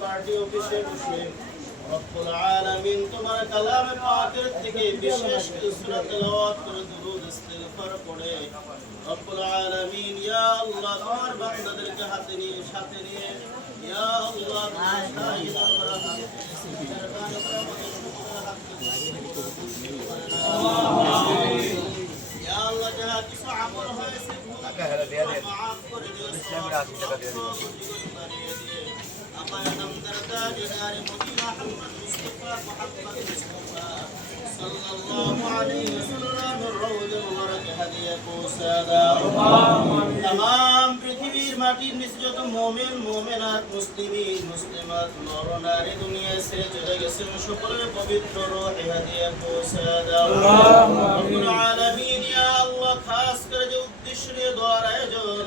Party অফিসে বসে। তোমার কালামে পাকের থেকে বিশেষ করে দুরূদ, ইস্তিগফার করে। রব্বুল আলামিন, ইয়া আল্লাহ তোমার বান্দাদেরকে হাতে নিয়ে, সাথে নিয়ে ইয়া আল্লাহ তোমার সাহায্য করা মেহরবানি করে আমাদের সকলের মাটির নিচে যত মুমিন মুমিনাত মুসলিমিন মুসলিমাত নর নারী দুনিয়া ছেড়ে চলে গেছেন সকলের পবিত্র রূহে হাদিয়া পৌঁছে দাও। রব্বুল আলামিন ইয়া আল্লাহ খাস করে যে উদ্দেশ্য নিয়ে দোয়ার আয়োজন।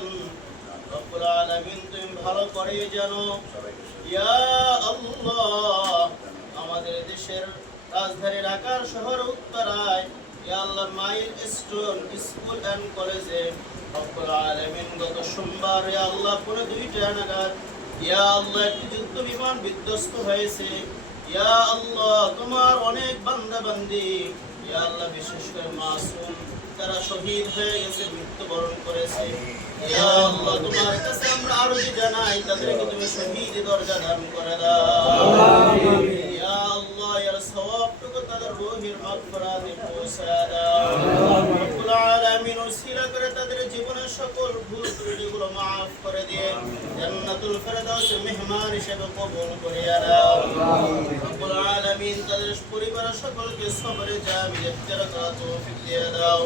রব্বুল আলামিন তুমি ভালো করে জানো। ইয়া আল্লাহ আমাদের দেশের রাজধানী ঢাকার শহর উত্তরায় ইয়া আল্লাহ মাইল স্টোন স্কুল অ্যান্ড কলেজে রব্বুল আলামিন গত সোমবার আল্লাহ পুরো দুইটা নাগাদ ইয়া আল্লাহ একটি যুদ্ধ বিমান বিধ্বস্ত হয়েছে। ইয়া আল্লাহ তোমার অনেক বান্দা বান্দি ইয়া আল্লাহ বিশেষ করে মাসুম তারা শহীদ হয়ে গেছে মৃত্যুবরণ করেছে। ইয়া আল্লাহ তোমার কাছে আমরা আরজি জানাই তাদেরকে তুমি শহীদ দরজা দান করে দাও। ইয়া আল্লাহ এর সওয়াবটুকু তাদের রূহের মাগফিরাতে পৌঁছে দাও। রব্বুল আলামিন উসিলা করে তাদের জীবনের সকল ভুল ত্রুটিগুলো মাফ করে দিয়ে জান্নাতুল ফেরদাউস মেহমান হিসেবে কবুল করিয়া দাও রব্বুল আলামিন তাদের পরিবারের সকলকে সবরে জামিল ইফতার করা তৌফিক দিয়ে দাও।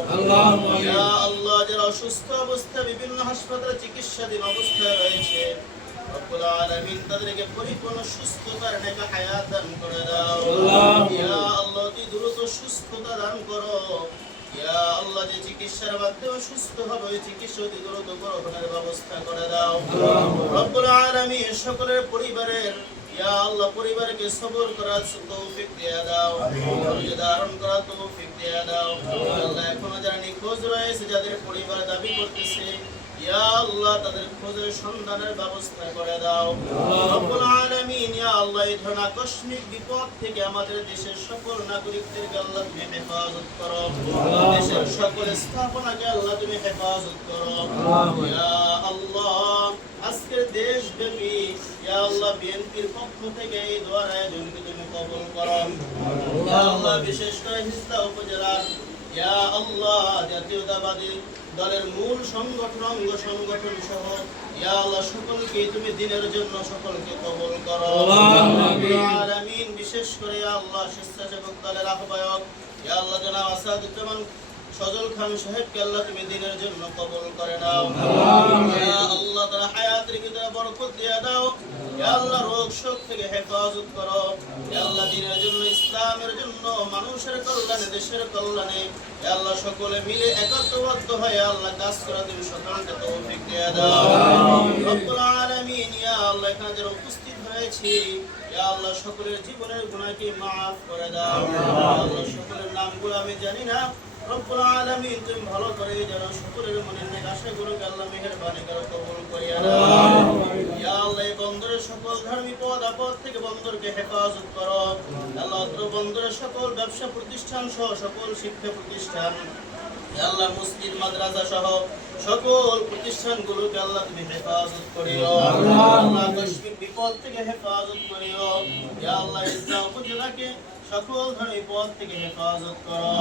ইয়া আল্লাহ যারা অসুস্থ অবস্থা বিভিন্ন হাসপাতালে চিকিৎসাধীন অবস্থায় রয়েছে রব্বুল আলামিন তাদেরকে পরিপূর্ণ সুস্থতার নেকা হায়াত দান করে দাও। ইয়া আল্লাহ তুই দ্রুত সুস্থতা দান করো। ইয়া আল্লাহ যে চিকিৎসার মাধ্যমে সুস্থ হবে ওই চিকিৎসা অতি দ্রুত গ্রহণের ব্যবস্থা করে দাও। রব্বুল আলামিন সকলের পরিবারের ইয়া আল্লাহ পরিবারকে সবর করার তৌফিক দিয়ে দাও। ধৈর্য ধারণ করার তৌফিক দিয়ে দাও। আল্লাহ এখনও যারা নিখোঁজ রয়েছে যাদের পরিবার দাবি করতেছে ইয়া আল্লাহ তাদের খোঁজের সন্ধানের ব্যবস্থা করে দাও। রব্বুল আলামিন ইয়া আল্লাহ এই ধরনের আকস্মিক বিপদ থেকে আমাদের দেশের সকল নাগরিকদেরকে আল্লাহ তুমি হেফাজত করো। দেশের সকল স্থাপনাকে আল্লাহ তুমি হেফাজত করো। ইয়া আল্লাহ আজকের দেশব্যাপী ইয়া আল্লাহ বিএনপির পক্ষ থেকে এই দোয়ার আয়োজনকে তুমি কবুল করো। আল্লাহ বিশেষ করে হিজলা উপজেলার ইয়া আল্লাহ জাতীয়তাবাদী দলের মূল সংগঠন অঙ্গ সংগঠন সহ ইয়া আল্লাহ সকলকে তুমি দিনের জন্য সকলকে কবুল করো। রব্বুল বিশেষ করে আল্লাহ স্বেচ্ছাসেবক দলের আহ্বায়ক ইয়া আল্লাহ জনাব আসাদুজ্জামান সজল খান সাহেবকে আল্লাহ তুমি দিনের জন্য কবুল করে নাও। আল্লাহ তার হায়াতের ভিতরে বরকত দিয়ে দাও। আল্লাহ রোগ শোক থেকে হেফাজত করো। আল্লাহ দিনের জন্য ইসলামের জন্য মানুষের কল্যাণে দেশের কল্যাণে। আল্লাহ সকলে মিলে একত্রবদ্ধ হয়ে আল্লাহ কাজ করা তুমি সকলকে তৌফিক দিয়ে দাও। রব্বুল আলামিন ইয়া আল্লাহ এখানে যারা উপস্থিত হয়েছি ইয়া আল্লাহ সকলের জীবনের গুনাহকে মাফ করে দাও। আল্লাহ সকলের নামগুলো আমি জানি না রব্বুল আলামিন তুমি ভালো করে যেন সকলের মনের নেক আশাগুলোকে আল্লাহ মেহেরবানি করে কবুল করিয়া ইয়া আল্লাহ বন্দরের সকল ধর্মী পদ আপদ থেকে বন্দরকে হেফাজত করো। আল্লাহ অত্র বন্দরের সকল ব্যবসা প্রতিষ্ঠান সহ সকল শিক্ষা প্রতিষ্ঠান আল্লাহ মসজিদ মাদ্রাসা সহ সকল প্রতিষ্ঠানগুলোকে আল্লাহ তুমি হেফাজত করিও। আল্লাহ। আকস্মিক বিপদ থেকে হেফাজত করিও। ইয়া আল্লাহ ইসরা উপজেলাকে সকল ধরনের বিপদ থেকে হেফাজত করো।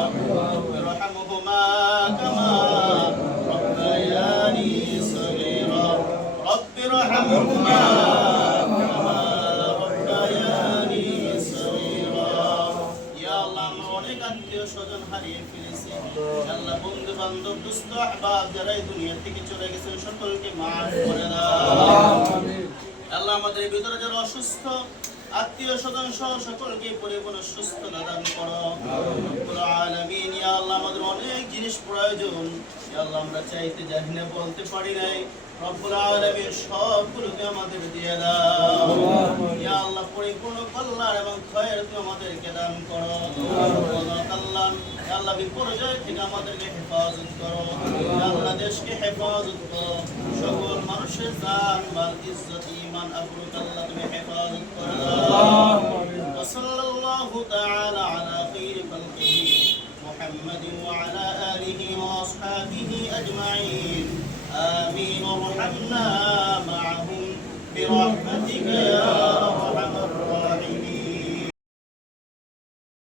হারিয়ে ফেলেছি। আল্লাহ বন্ধু বান্ধব দুস্থ আহবাব যারা এই দুনিয়া থেকে চলে গেছে সকলকে মাফ করে দাও। আল্লাহ আমাদের ভিতরে যারা অসুস্থ আত্মীয় স্বজন সহ সকলকে পরিপূর্ণ সুস্থতা দান করো। আলামিন ইয়া আল্লাহ আমাদের অনেক জিনিস প্রয়োজন। ইয়া আল্লাহ আমরা চাইতে জানি না বলতে পারি নাই। রব্বুল আলামিন সবগুলোকে আমাদের দিয়ে দাও। ইয়া আল্লাহ পরিপূর্ণ কল্যাণ এবং খয়ের আমাদেরকে দান করো। রব্বানা কল্যাণ ইয়া আল্লাহ বিপর্যয় থেকে আমাদেরকে হেফাজত করো ইয়া আল্লাহ দেশকে হেফাজত করো সকল মানুষের জান মাল ইজ্জত ঈমান আবরুত আল্লাহ তুমি হেফাজত করো وصلى الله تعالى على خير خلقه محمد وعلى آله وأصحابه أجمعين آمين وارحمنا معهم برحمتك يا